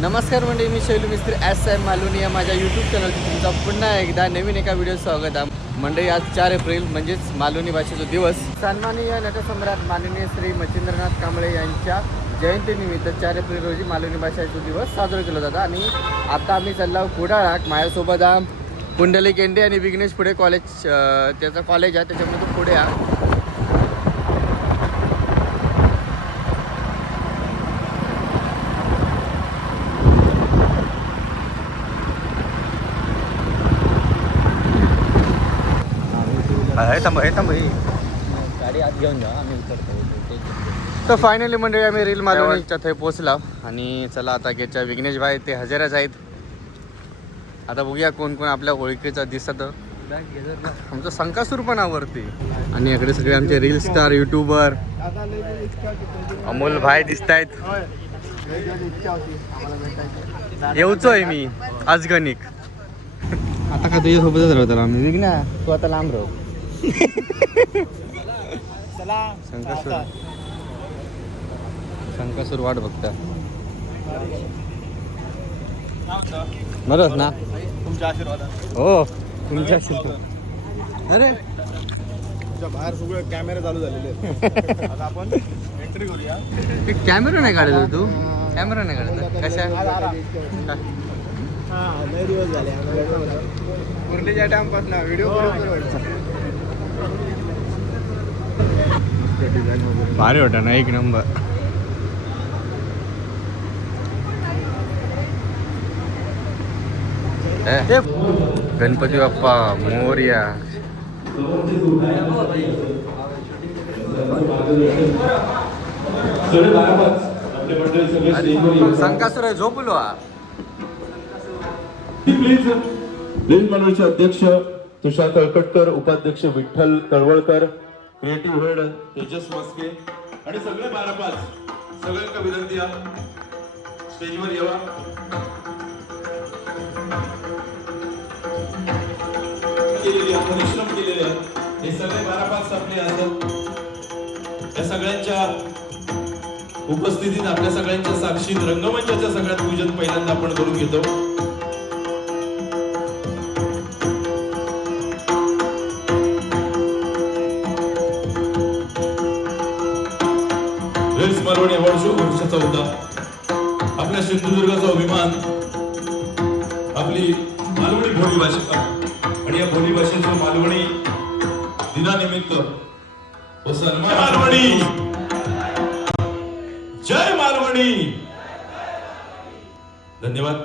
नमस्कार मंडळी, मी शैलू मिस्त्री एस.एम. मालवणी या माझ्या यूट्यूब चॅनलवर तुमचा पुन्हा एकदा नवीन एका व्हिडिओ स्वागत आहे. मंडळी, आज 4 एप्रिल म्हणजेच मालवणी भाषेचा दिवस. सन्माननीय नटसम्राट माननीय श्री मच्छिंद्रनाथ कांबळे यांच्या जयंतीनिमित्त 4 एप्रिल रोजी मालवणी भाषेचा दिवस साजरा केला जातो. आणि आता आम्ही चाललो कुडाळा. माझ्यासोबत पुंडलिक केंडे आणि विघ्नेश पुढे कॉलेज, त्याचं कॉलेज आहे, त्याच्यामध्ये तो पुढे आहे. गाडी आत घेऊन जा, आम्ही उतरतो. तर फायनली मंडळी आम्ही रील मालवणीच्या थंय पोहोचला. आणि चला आता गेटच्या विघ्नेश भाई ते हजरच आहेत. आता बघूया कोण कोण आपल्या ओळखीचा दिसत. आमचं संकासूर पण आवडते. आणि इकडे सगळे आमचे रील स्टार युट्यूबर अमोल भाई दिसत आहेत. येऊचो आहे मी आज गणिक. आता का तुझ्या सोबतच राहतो आम्ही. विघ्ना तू आता लांब राहू. संकासूर वाट बघता बरोबर ना. तुमच्या आशीर्वाद. हो, तुमच्या आशीर्वाद. अरे बाहेर सगळे कॅमेरे चालू झालेले आहेत. आता आपण एंट्री करूया. कॅमेरा नाही काढत तू? कॅमेरा नाही काढत कशा? लय दिवस झाले मुरलीच्या टाइमपासून व्हिडिओ भारी होता ना, एक नंबर. गणपती बाप्पा मोरया. संकासूर झोपलो. रील मालवणीचे अध्यक्ष तुषार कळकटकर, उपाध्यक्ष विठ्ठल तळवळकर, क्रिएटिव्ह हेड तेजस मस्के आणि सगळे 12-5 सगळ्यांना विनंती आहे स्टेजवर यावा. परिश्रम केलेले हे सगळे 12-5 आपले असतात. या सगळ्यांच्या उपस्थितीत आपल्या सगळ्यांच्या साक्षीत रंगमंचाच्या सगळ्यात पूजन पहिल्यांदा आपण करून घेतो. मालवणी अवॉर्ड शो वर्ष 14. आपल्या सिंधुदुर्गाचा अभिमान आपली मालवणी बोली भाषा. आणि या बोली भाषेचं मालवणी दिनानिमित्त व सन्मान मालवणी, जय मालवणी. धन्यवाद.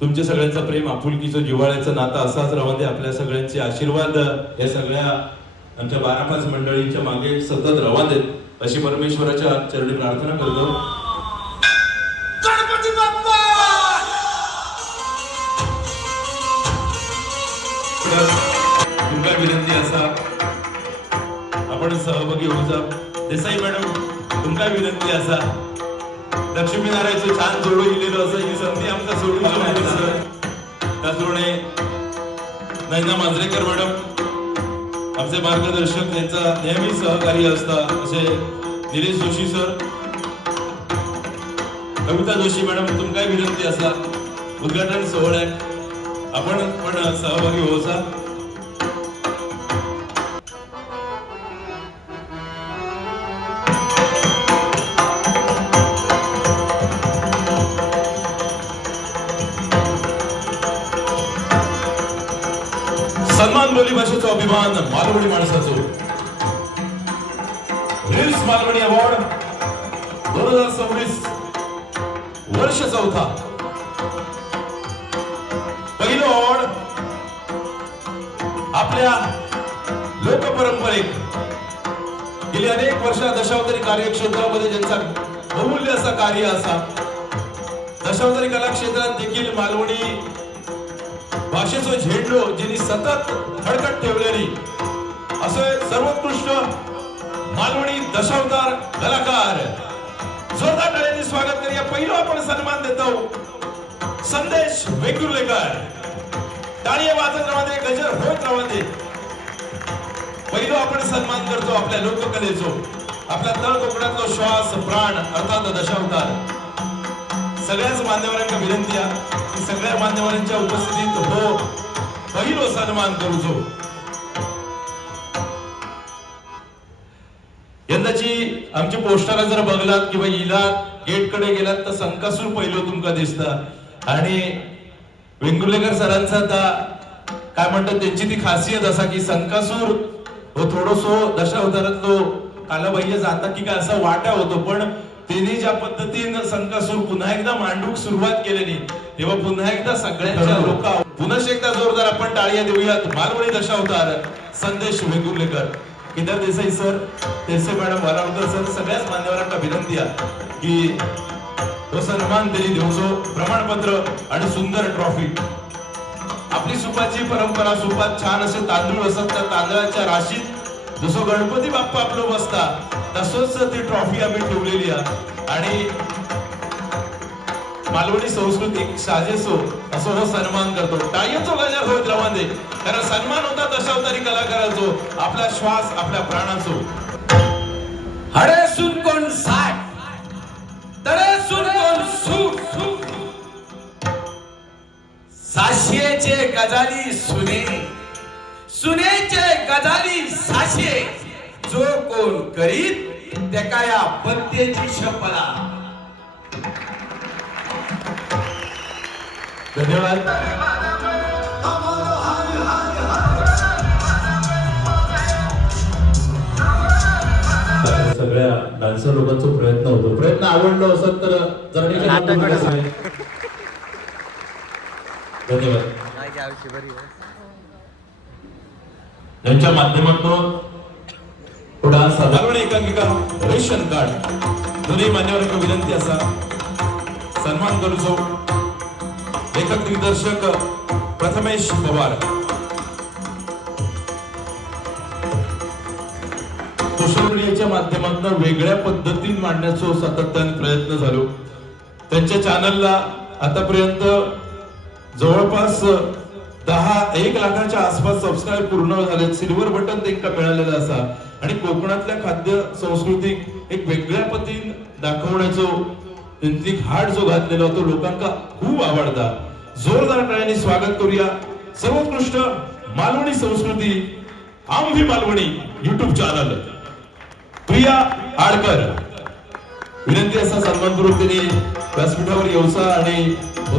तुमच्या सगळ्यांचं प्रेम, आपुलकीचं, जिव्हाळ्याचं नातं असाच राहू दे. आपल्या सगळ्यांचे आशीर्वाद या सगळ्या आमच्या 12-5 मंडळींच्या मागे सतत राहू देत अशी परमेश्वराच्या चरणी प्रार्थना करतो. गणपती बाप्पा. तुमका विनंती असा आपण सहभागी होऊ जा. देसाई मॅडम, तुमका विनंती असा लक्ष्मीनारायणचं छान जोडो लिहिलेलं असं ही संधी आमचा सोडून त्याचप्रमाणे नैना मांजरेकर मॅडम आमचे मार्गदर्शक, त्यांचा नेहमी सहकार्य असतात असे निलेश जोशी सर, कविता जोशी मॅडम, तुमका विनंती असा उद्घाटन सोहळ्यात आपण पण सहभागी होता. सन्मान बोली भाषेचा अभिमान मालवणी माणसाचो. रील्स मालवणी अवॉर्ड 2026 वर्ष 4. पहिलं अवॉर्ड आपल्या लोकपरंपरेत गेली अनेक वर्ष दशावतारी कार्यक्षेत्रामध्ये ज्यांचा बहुमूल्य असा कार्य असा, दशावतारी कला क्षेत्रात देखील मालवणी भाषेचा झेंडो जिनी सतत खडखड ठेवलेली असे सर्वोत्कृष्ट मालवणी दशावतार कलाकार जोरदार टाळ्यांनी स्वागत करूया. पहिला आपण सन्मान देतो संदेश वेंगुर्लेकर. टाळी वाजत राहू दे, गजर होत राहू दे. पहिलो आपण सन्मान करतो आपल्या लोककलेचो, आपल्या तळ कोकणातलो श्वास प्राण अर्थात दशावतार सगळ्याच मान्यवरांना विनंती आहे की सगळ्या मान्यवरांच्या उपस्थितीत हो पहिलो सन्मान करूचो. यंदाची आमची पोस्टर जर बघलात किंवा इलात गेट कडे गेलात तर संकासूर पहिलो तुमका दिसता आणि वेंगुर्लेकर सरांचा आता काय म्हणतात त्यांची ती खासियत असा की संकासूर हो थोडसो दशावतारातलो कालाबाह्य जाता की काय असा वाटा होतो पण त्यांनी ज्या पद्धतीने संकासूर पुन्हा एकदा मांडूक सुरुवात केलेली तेव्हा पुन्हा एकदा सगळ्यांच्या लोक पुन्हा एकदा जोरदार आपण टाळ्या देऊयात. Malvani Dashavatar Sandesh Vengurlekar, Kedar Desai sir, Desai madam, Walawalkar sir, सगळ्याच मान्यवरांना विनंती आहे की तो सन्मान तरी देऊचो. प्रमाणपत्र आणि सुंदर ट्रॉफी. आपली सुपाची परंपरा, सुपात छान असे तांदूळ असतात, त्या तांदळाच्या राशीत जसं गणपती बाप्पा आपलं बसता तसंच ती ट्रॉफी आम्ही ठेवलेली आहे आणि मालवणी संस्कृती साजेसो असं हो सन्मान करतो. टाळ्यांचो गजर होत रवांदे कारण सन्मान होता दशावतारी कलाकाराचो, आपला श्वास आपल्या प्राणाचो. हडे सुन कोण साठ तडे सुन कोण सूट साशेचे गजाली सुने सुनेचे गजाली साशे जो कोण करीत त्याका या पत्तेची शपला. धन्यवाद. सगळ्या डान्सर लोकांचा प्रयत्न होतो. प्रयत्न आवडलो असत तर जरा धन्यवाद. त्यांच्या माध्यमातून थोडा साधारण एकांकिका रेशन कार्ड दोन्ही मान्यवरांना विनंती असा सन्मान करूचो. लेखक दिग्दर्शक प्रथमेश पवार. सोशल मीडियाच्या माध्यमातून वेगळ्या पद्धतीने मांडण्याचा सातत्याने प्रयत्न झालो. त्यांच्या चॅनलला आतापर्यंत जवळपास 1 लाखाच्या आसपास सबस्क्राईब पूर्ण झाले. सिल्वर बटन त्यांना मिळालेलं असा आणि कोकणातल्या खाद्य संस्कृतीक एक वेगळ्या पद्धतीने दाखवण्याचो त्यांची हाड जो घातलेला होतो लोकांना खूप आवडता. जोरदार टाळ्यांनी स्वागत करूया सर्वोत्कृष्ट मालवणी संस्कृती आम्ही मालवणी युट्यूब चॅनल प्रिया आडकर. विनंती असा सन्मानपूर्वक त्यांनी व्यासपीठावर येऊसा आणि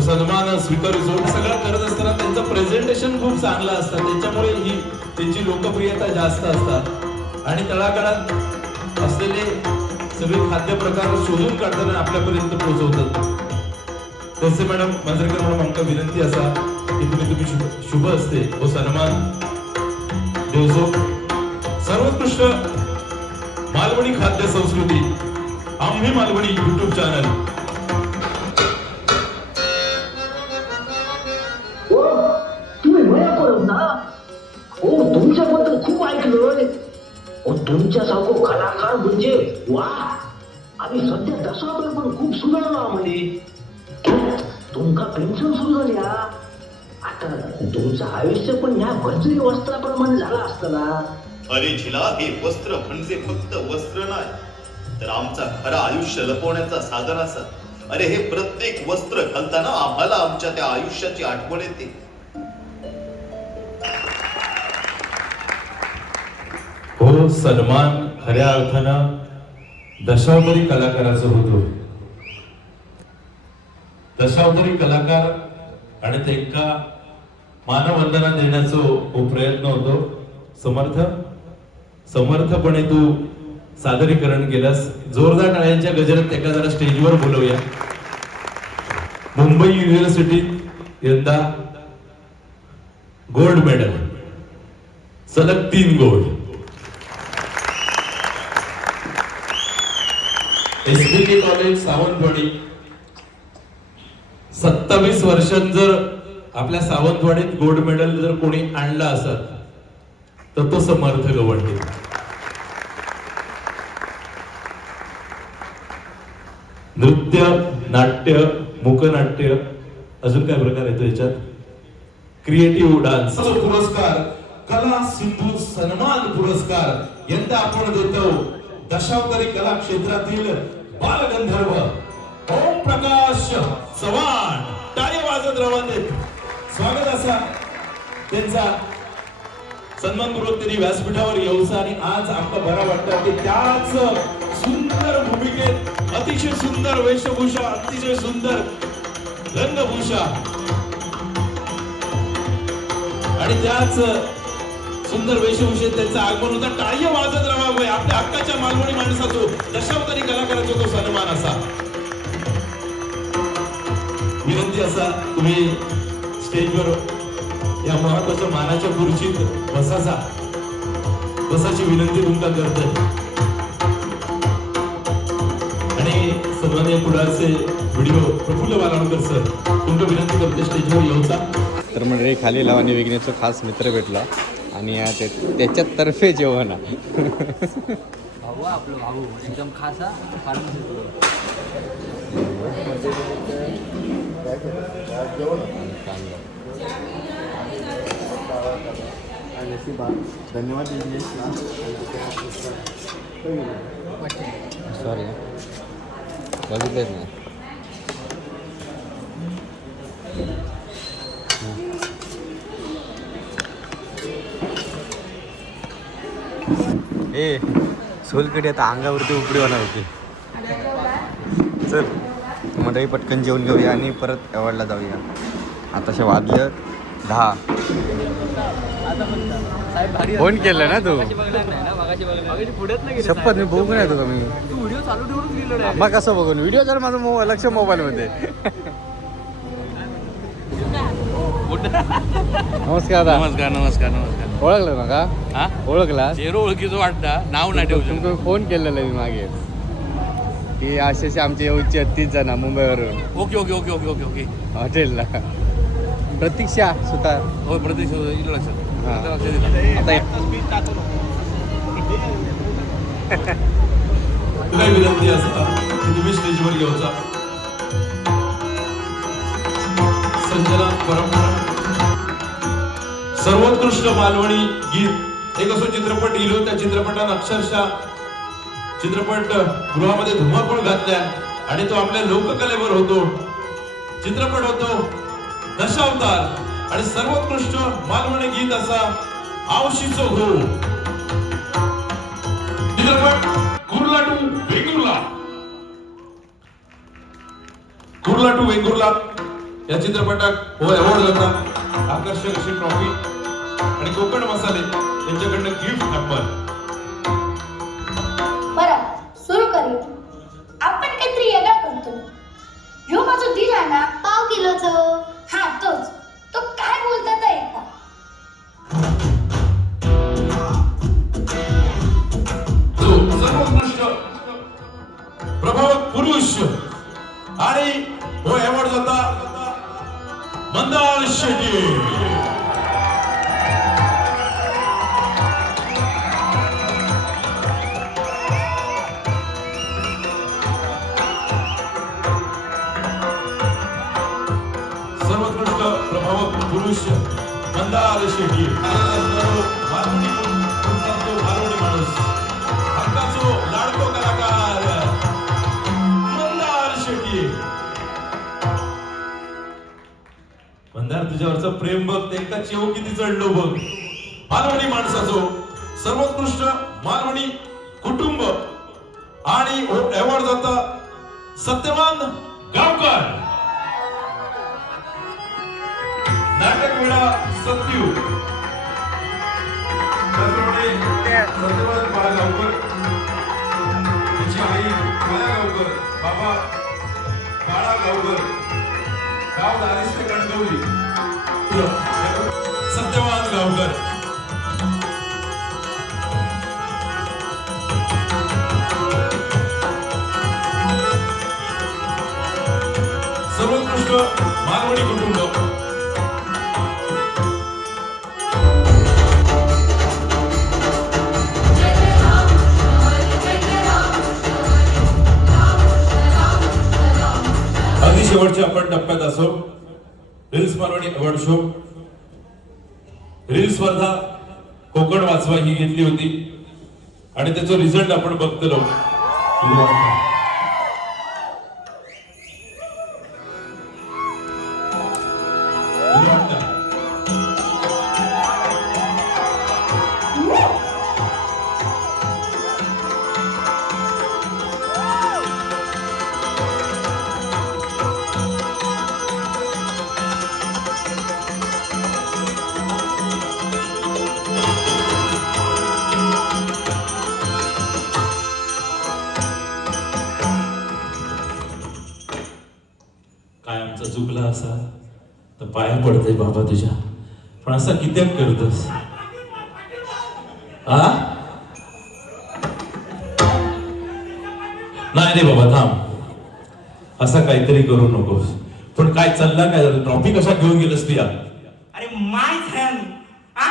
सन्मान स्वीकारूचो. सगळं करत असताना त्यांचं प्रेझेंटेशन खूप चांगलं असतं त्याच्यामुळे ही त्यांची लोकप्रियता जास्त असतात आणि तळागाळात असलेले सगळे खाद्य प्रकार शोधून काढताना आपल्यापर्यंत पोहोचवतात. तसे मॅडम मांजरेकर मॅडम आमका विनंती असा की तुम्ही शुभ असते व सन्मान देवसो. सर्वोत्कृष्ट मालवणी खाद्य संस्कृती आम्ही मालवणी युट्यूब चॅनल. तुम्ही मया करत ना हो तुमच्याबद्दल खूप ऐकलोय. तुमच्यासारखं कलाकार म्हणजे वा. आम्ही सध्या दशावर पण खूप सुधारलो म्हणे. तुमका पेन्शन सुरू झाली आता तुमचं आयुष्य पण या भरजरी वस्त्राप्रमाणे झालं असतं ना. अरे झिला, हे वस्त्र म्हणजे फक्त वस्त्र नाही तर आमचा खरं आयुष्य लपवण्याचा साधन असत. अरे हे प्रत्येक वस्त्र घालताना आम्हाला आमच्या त्या आयुष्याची आठवण येते. हो सन्मान खऱ्या अर्थानं दशावतारी कलाकाराचा होतो. दशावतारी कलाकार आणि त्यांना मानवंदना देण्याचा प्रयत्न होतो. समर्थपणे तू सादरीकरण केलंस. जोरदार टाळ्यांच्या गजरात एका जरा स्टेजवर बोलवूया. मुंबई युनिव्हर्सिटीत यंदा गोल्ड मेडल, सलग 3 गोल्ड. एसबीके कॉलेज सावंतवाडी 27 वर्षांत जर आपल्या सावंतवाडीत गोल्ड मेडल जर कोणी आणला असत तर तो समर्थ गवंडी. नृत्य, नाट्य, मूकनाट्य, अजून काय प्रकार येतो याच्यात? क्रिएटिव्ह डान्स पुरस्कार, कला सिंधू सन्मान पुरस्कार यंदा आपण देतो दशावतारी कला क्षेत्रातील बालगंधर्व ओम प्रकाश चव्हाण टाळ्या वाजत रवाने स्वागत असा त्यांचा सन्मानपूर्वक त्यांनी व्यासपीठावर येऊचा आणि आज आमका बरा वाटतं की त्याच सुंदर भूमिकेत अतिशय सुंदर वेशभूषा अतिशय सुंदर रंगभूषा आणि त्याच सुंदर वेशभूषेत त्यांचं आगमन होता टाळ्या वाजत राहावं आपल्या हक्काच्या मालवणी माणसाचो दशावतारी कलाकाराचा तो सन्मान असा विनंती असा तुम्ही स्टेजवर या महत्वाच्या मानाच्या खुर्चीत बसाची विनंती तुमका करतोय आणि सन्माननीय कुडाळचे व्हिडिओ प्रफुल्ल बालावकर सर तुमका विनंती करते स्टेजवर येऊचा. तर मंडळी खाली लावणी विघ्नेचा खास मित्र भेटला आणि त्याच्यातर्फे जेवण भाऊ आपलं भाऊ एकदम खास धन्यवाद सॉरी बघितलेच नाही. ए सोलकडी आता अंगावरती उपडी होणार होती. चल मंडळी पटकन जेवून घेऊया आणि परत एवढला जाऊया. आताशे वाजलं 10. फोन केलं ना तू शपथ मी बघू नाही तुका मी व्हिडिओ चालू ठेवून गेलो मग कसं बघून व्हिडिओ जर माझं लक्ष मोबाईलमध्ये. नमस्कार दादा. नमस्कार नमस्कार नमस्कार. ओळखलं ना का? हा ओळखला झेरो ओळखीचं वाटतं नाव नाही ठेवू तुमचं फोन केलेलं मी मागे की असे आमचे येऊचे 30 जण मुंबईवरून okay okay okay okay okay okay हॉटेलला प्रतीक्षा सुतार. हो प्रदेश लक्षात हा. लक्षात दिलं. तुला विनंती असता की तुम्ही स्टेजवर येऊचा. संजना परंपरा सर्वोत्कृष्ट मालवणी गीत एक असो चित्रपट लिहिलो त्या चित्रपटानं अक्षरशः चित्रपट गृहामध्ये धुमाकूळ घातल्या आणि तो आपल्या लोककलेवर होतो. चित्रपट होतो दशावतार आणि सर्वोत्कृष्ट मालवणी गीत असा आवशीचो हो चित्रपट कुर्ला टू वेंगुर्ला. कुर्ला टू वेंगुर्ला या चित्रपटात हो अवॉर्ड होता. आकर्षक अशी ट्रॉफी आणि कोकण मसाले यांच्याकडनं गिफ्ट नंबर. बरं सुरू करू. आपण काहीतरी वेगळा करतो. ह्यो माझा दिल आहे ना पाव किलोच. हा तोच. तो काय बोलतात ऐका. जो सर्वोत्कृष्ट प्रभावक पुरुष आणि हो अवॉर्ड होता मंदार शेट्टी. सर्वोत्कृष्ट प्रभावक पुरुष मंदार शेट्टी. मालवणी माणूस हक्काचो लाडको कलाकार मंदार शेट्टी. मंदार तुझ्यावरचं प्रेम बघ त्यांका चेव किती चढलो बघ. मालवणी माणसाचो सर्वोत्कृष्ट मालवणी कुटुंब आणि अवॉर्ड जाता सत्यवान गावकर. नाटक वेळा सत्यू त्याचप्रमाणे सत्यवान बाळा गावकर त्याची आई माया गावकर बाबा बाळा गावकर गाव दारिस्ते कणकवली सत्यवान गावकर. सर्वोत्कृष्ट मालवणी कुटुंब शेवटच्या आपण टप्प्यात असो. Reels Malvani award show reel स्पर्धा कोकण वाचवा ही घेतली होती आणि त्याचा रिझल्ट आपण बघतलो. भारी वाटतं. काय आमचा चुकला असा तर पाया पडतंय बाबा तुझ्या, पण असा कित्याक करतोस हा? नाही रे बाबा थांब, असं काहीतरी करू नकोस. पण काय चालला काय झालं, ट्रॉफी कशा घेऊन गेलस तू या? अरे माय थँक हा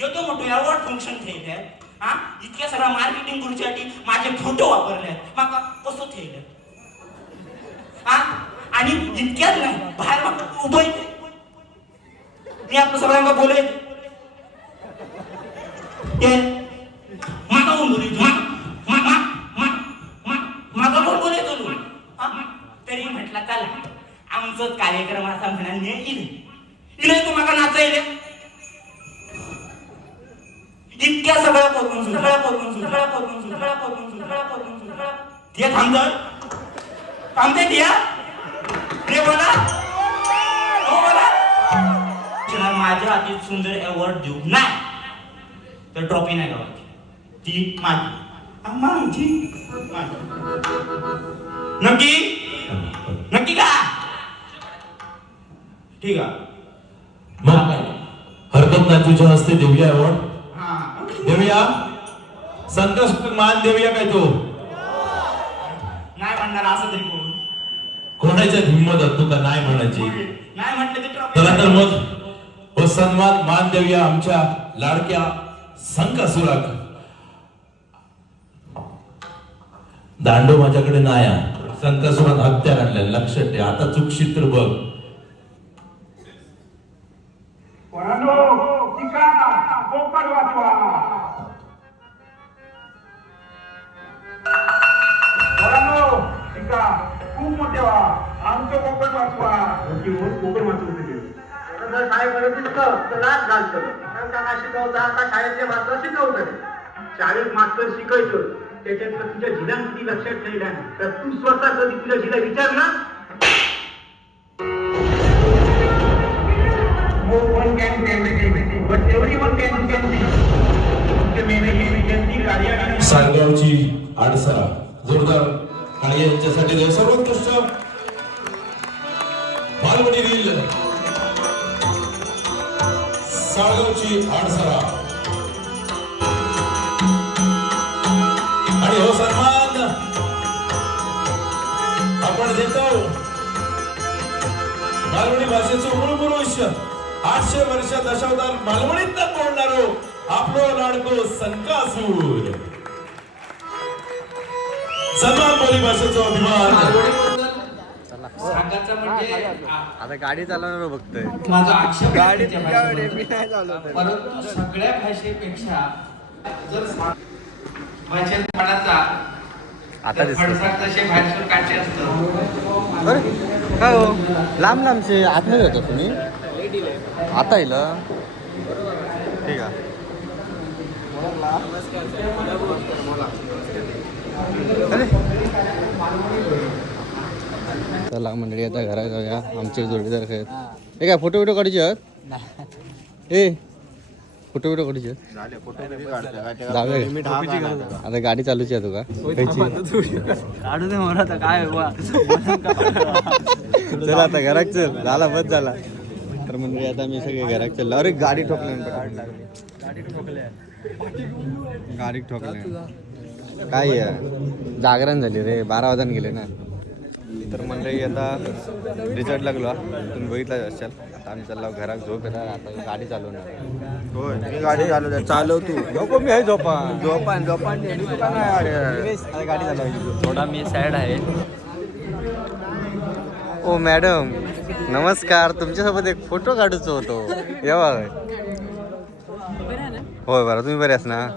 येतो मोठं अवॉर्ड फंक्शन थेयले हा इतक्या सगळं मार्केटिंग करूसाठी माझे फोटो वापरले माका कसं थेयलं हा आणि इतक्याच नाही बाहेर उभं मी आपलं सगळ्यांना बोले माका कोण बोलायचो माका कोण बोलायचो तू तरी म्हटलं चला आमचाच कार्यक्रम असा म्हणाले इले तू माका नाचायले इतक्या सगळ्या करून ते थांबते दिया रे बोला हो बोला चला माझ्या हाती सुंदर अवॉर्ड देऊ नाही तर ट्रॉफी नाही गावाची, ती माझी नक्की का ठीक आहे मग हरकत नाही, तुझ्या हस्ते देऊया अवॉर्ड. देऊया संतोष मान देऊया काय तो नाही म्हणणार असं तरी कोण कोणाच्या हिंमत असतो का नाही म्हणायची. नाही म्हटलं ते ट्रॉफी चला तर मग सन्मान मान देऊया आमच्या लाडक्या संकासुराक. दांडो माझ्याकडे नाही, संकासुरात हत्यार आणलं लक्षात ठेव. आता चुकशील तर बघ. खूप मोठे व्हा आमचं कोकण वाचवा कोकण वाचवते काय करत लाच घालतं त्यांना शिकवता आता शाळेतल्या मास्तर शिकवतं. शाळेत मास्तर शिकायचं त्याच्यात तुझ्या जिल्हा किती लक्षात ठेवल्या तर तू स्वतः कधी तुझ्या जिल्हा विचार ना. No one can do everything, but everyone can do something. सारगावची आडसरा जोरदार आणि यांच्यासाठी सर्वोत्कृष्ट बालवडी रील साळगावची आडसरा आणि हो सन्मान आपण देतो मालवणी भाषेचं मूळ पुरुष 800 वर्ष दशावतार मालवणीत बोलणारो आपलो लाडको संकासूर. सन्मान बोली भाषेचा अभिमान. सांगायचं म्हणजे आता गाडी चालवणार बघतोय माझा आक्षेप गाडी आहे तुझ्याकडे मी नाही चालवत. परंतु सगळ्या भाषेपेक्षा जर भाषेत म्हणाचा आता दिसतो फडसाट तसे बाहेर काढले असतं. बरं काय हो लांब लांबचे आतमध्ये होतो तुम्ही आता येईल ठीक आहे. चला मंडळी आता घरात जाऊया. आमचे जोडीदार आहेत हे काय फोटो बिटो काढायचे आहेत ए फोटो बिटो काढायचे आहेत जाऊया. आता गाडी चालूची आहे तुका काढू दे मला तर काय चला आता घरात चल झाला बस झाला. तर मंडळी आता मी सगळे घरात चाललो. अरे गाडी ठोकले काय जागरण झाली रे 12 वाजता गेले ना. तर मंडळी आता रिझल्ट लागलो तुम्ही बघितला असाल. आता आम्ही चाललो घरात झोप येतात. आता गाडी चालवणार होय मी गाडी चालव तू नको मी आहे झोपा गाडी चालवायची थोडा मी सॅड आहे. ओ मॅडम नमस्कार तुमच्यासोबत एक फोटो काढूचो होतो येवा होय बरं तुम्ही बरे आस ना.